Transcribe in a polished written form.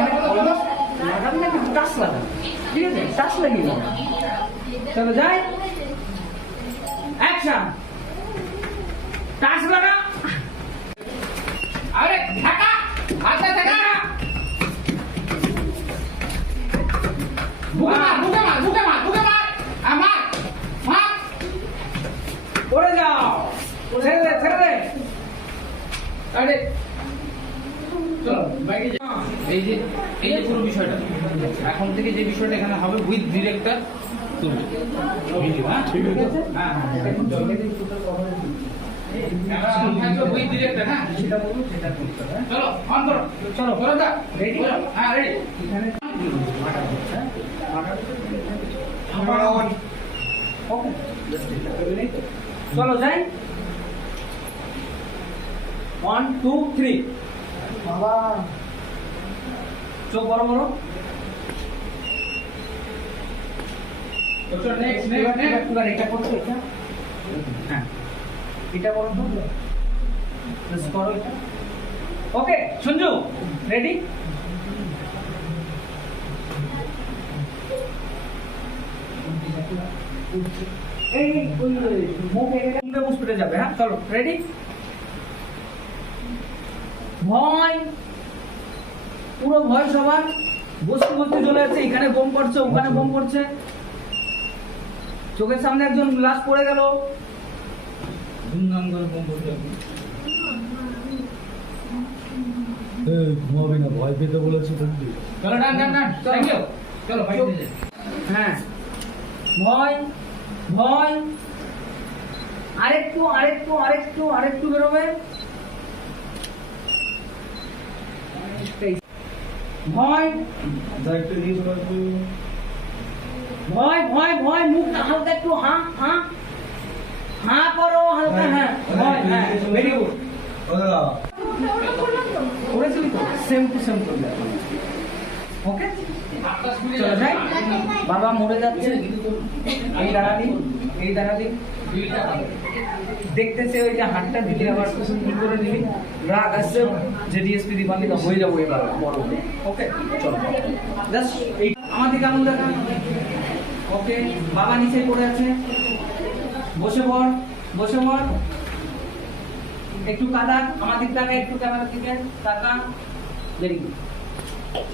লাগানো কিন্তু টাচ লাগানো, ঠিক আছে? টাচ লাগিয়ে দাও। চলো যাই, অ্যাকশন। টাচ লাগা, আরে ঢাকা, হাতে ঢাকা, বুকে মার, বুকে মার, বুকে মার, বুকে মার, আমার মার, পড়ে যাও, ছেড়ে দে, ছেড়ে দে। আরে চলো বাইরে যাই। এই যে পুরো বিষয়টা এখন থেকে যে বিষয়টা এখানে হবে উইথ ডিরেক্টর ভিডিও, হ্যাঁ ঠিক আছে, হ্যাঁ উইথ ডিরেক্টর, হ্যাঁ সেটা বলবো, সেটা করতে হবে। চলো অন করো, চলো করো দা, রেডি? হ্যাঁ রেডি। এখানে ওকে, চলো যাই। 1 2 3 বাবা চোখ বড় বড়। নেক্সট এটা করছো, এটা হ্যাঁ এটা করো তো, প্রেস করো এটা। ওকে সঞ্জু রেডি? এই ওই মুখ এখানে মুস্কুটে যাবে, হ্যাঁ চলো রেডি? ভয়, পুরো ভয় সবার, বস্তু বস্তু চলে যাচ্ছে, এখানে বোম পড়ছে, ওখানে বোম পড়ছে, চোখের সামনে একজন লাশ পড়ে গেল, ধুমধাম করে বোম পড়ছে। ঘুমাবি না, ভয় পেতে বলেছি। চলো ডান ডান ডান, থ্যাংক ইউ। চলো ভাই, হ্যাঁ ভয় ভয়, আরেকটু আরেকটু আরেকটু আরেকটু বেরোবে। ভয় ভয় ভয় ভয়, মুখটা হালকা একটু হাঁ হাঁ হাঁ করো, হালকা, হ্যাঁ ভয়, হ্যাঁ ভেরি গুড। করেছিলি তো, সেম টু সেম করবে। ওকে চলো যাই। বাবা মরে যাচ্ছে, এই দাঁড়াবি, এই দাঁড়াবি, দেখতেছে ওই যে হাতটা দিলে আবার কি করে নিবি, রাগ আসছে যে ডিএসপি দিবানি তো হয়ে যাবো এবার বড়। ওকে চলো জাস্ট এই আমার দিকে কেমন দেখা। ওকে বাবা নিচে পড়ে আছে, বসে পড়, বসে পড়, একটু কাদা আমার দিক টাকা, একটু ক্যামেরার দিকে টাকা, ভেরি গুড।